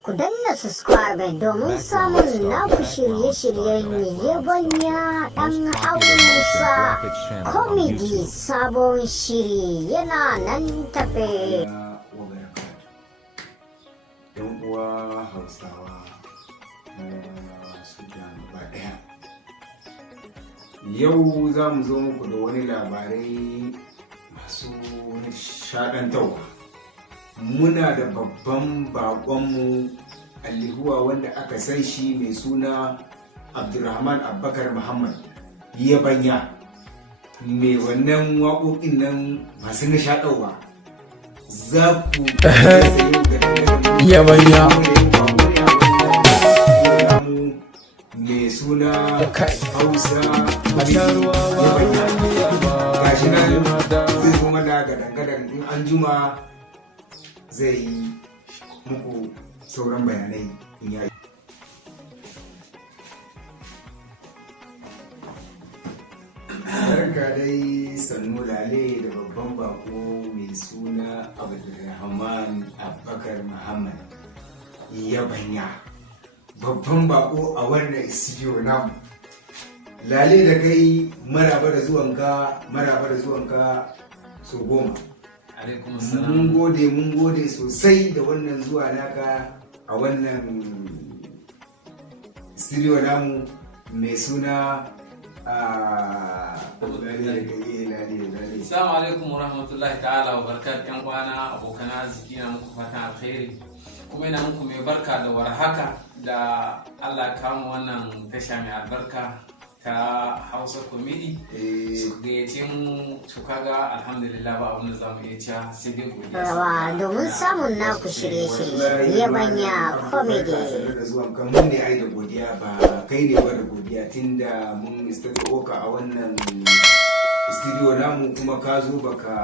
Ku danna subscribe domin samun naku shirye-shiryen yabanya ɗan Hausa comedy sabon shiri yana nan tafe. Yan uwa Hausawa su gaba ɗaya. Yau za mu zo muku da wani labarai masu shaɗantarwa. Muna da babban baƙonmu allihuwa wanda aka san shi mai suna Abdulrahman Abubakar Muhammad Yabanya, mai wannan waƙoƙin nan masu nishaɗarwa. Za ku Yabanya mai suna Hausa Yabanya. Gashi nan zai zo mana gadan-gadan in an juma zai yi muku sauran bayanai in yayi. Barka dai, sannu lale da babban bako mai suna Abdulrahman Abubakar Muhammad Yabanya, babban bako a wannan studio namu. Lale da kai, maraba da zuwanka so goma. Mun gode sosai da wannan zuwa naka a wannan studio namu mai suna Assalamu alaikum warahmatullahi ta'ala wa barakatuh. Yan kwana abokan arziki na muku fatan alkhairi, kuma ina muku mai barka da warhaka da Allah kamu wannan tasha mai albarka ta Hausa comedy. Su gayyace mu su kaga alhamdulillah ba abin da za mu iya cewa sai dai godiya. Rawa domin samun naku shirye-shirye yabanya comedy. Da zuwan kan mun ne ai da godiya, ba kai ne ba da godiya, tunda mun studio ka a wannan studio namu kuma ka zo baka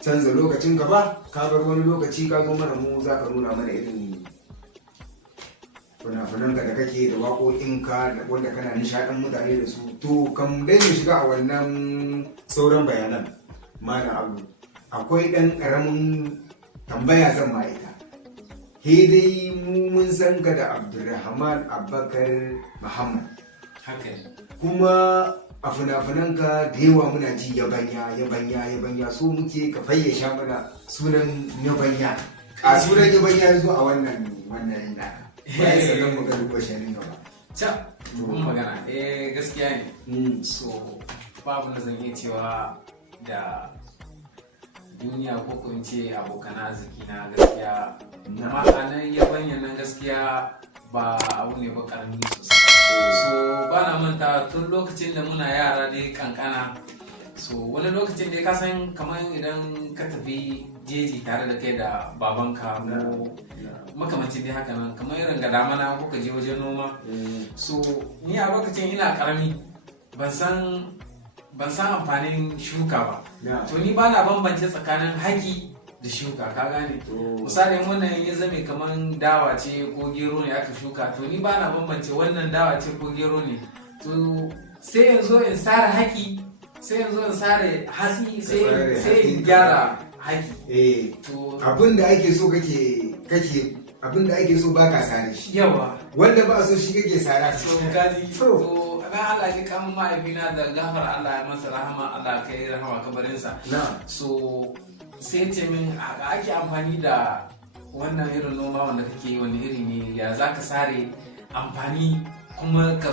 canza lokacin ka ba, ka bar wani lokaci ka zo mana mu za ka nuna mana irin fina-finanka da kake da waƙoƙinka wanda kana nishaɗin mutane da su. To kam dai mu shiga a wannan sauran bayanan, Malam Abu, akwai ɗan ƙaramin tambaya zan ma ita. He dai mu mun san ka da Abdulrahman Abubakar Muhammad. Haka ne. Kuma a fina-finanka da yawa muna ji yabanya, so muke ka fayyasha mana sunan yabanya. A sunan yabanya zo a wannan naka. Ba ya sanar mu ga duba shanin gaba. Ca, dubun magana, gaskiya ne. So, babu na zan iya cewa da duniya ko ko in ce abokan arziki na gaskiya. Ma'anar yabanya nan gaskiya ba abu ne ba karami sosai. So, ba na manta tun lokacin da muna yara dai kankana. So, wani lokacin dai ka san kamar idan ka tafi jeji tare da kai da babanka ko makamancin dai haka nan, kamar irin ga damana ko ka je wajen noma. So ni a lokacin ina karami ban san amfanin shuka ba. To ni ba na bambance tsakanin haki da shuka, ka gane. Misali wannan ya zame kamar dawa ce ko gero ne aka shuka, to ni ba na bambance wannan dawa ce ko gero ne. To sai yanzu in sare haki, sai yanzu in sare hatsi, sai in gyara haki. To abin da ake so kake abin da ake so ba ka sare shi, yawa wanda ba so shi kake sara. So gaji to na Allah ya kama mahaifina da gafar Allah ya masa rahama, Allah kai rahama kabarinsa. So sai ce min a ake amfani da wannan irin noma wanda kake yi, wani iri ne, ya za ka sare amfani kuma ka